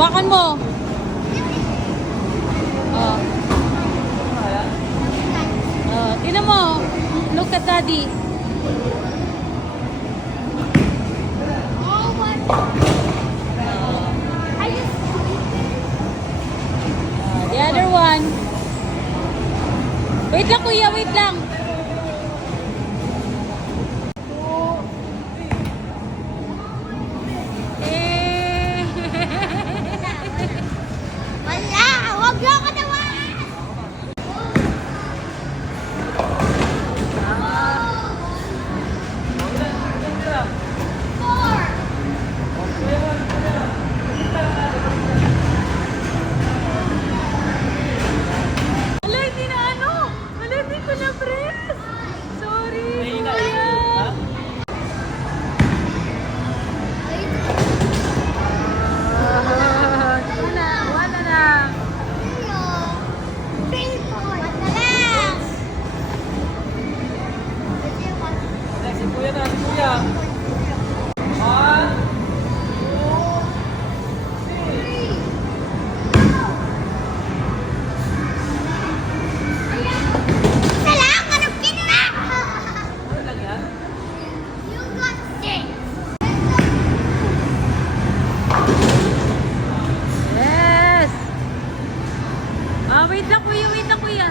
Hawakan mo. Oh. Tingnan mo. Look at daddy. The other one. Wait lang kuya, wait lang. Wala! Huwag lang ka naman! Wala, hindi na ano. Wala, hindi ko na press. Sorry, kuya. Wala na. Si Kuya na, si Kuya. 1, 2, 3. Ano lang yan? Yes. Wait lang kuya, wait lang kuya.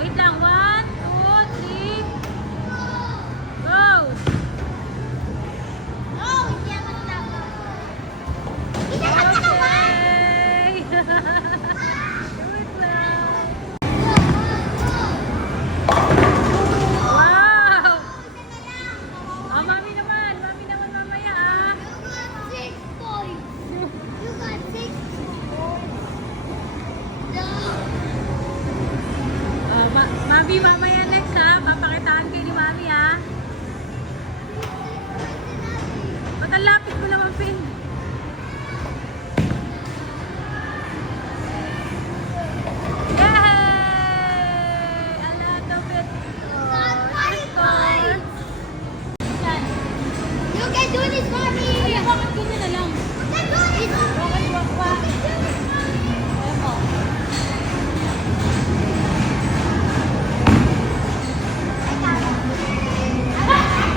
Wait lang. 1, 2, 3. Go. Okay. Wait lang. Wow. Mami naman mamaya Mami mamaya next ha. Papakitaan kayo ni mami ha. Ba't ang lapit mo naman pin? Yay! A lot of it. You can do this, mommy! Bakit ganyan na lang? You can do this!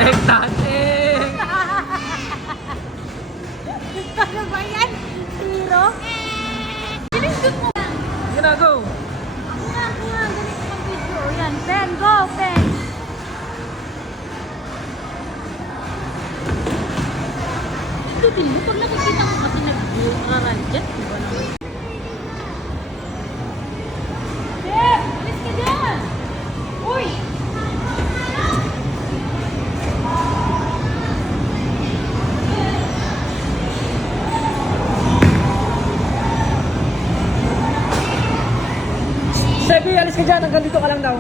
Exciting! Ano ba yan? Zero? Pinindot mo lang. Sige na, go! Ako nga, ganito ang video. Yan, pen, go, pen. Pindutin mo, pag nakikita mo kasi nag-raradyan, di ba naman? Pep, alis ka dyan! Uy! Sige, alis ka dyan. Hanggang dito ka lang daw.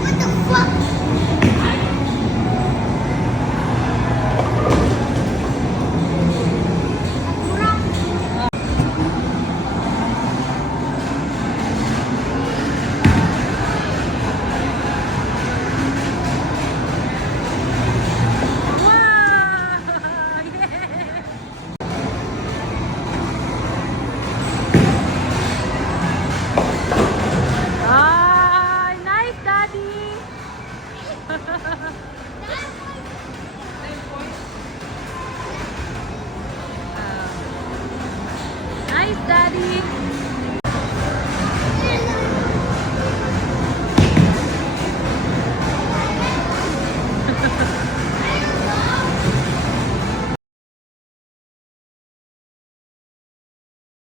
What the fuck? Nice, Daddy.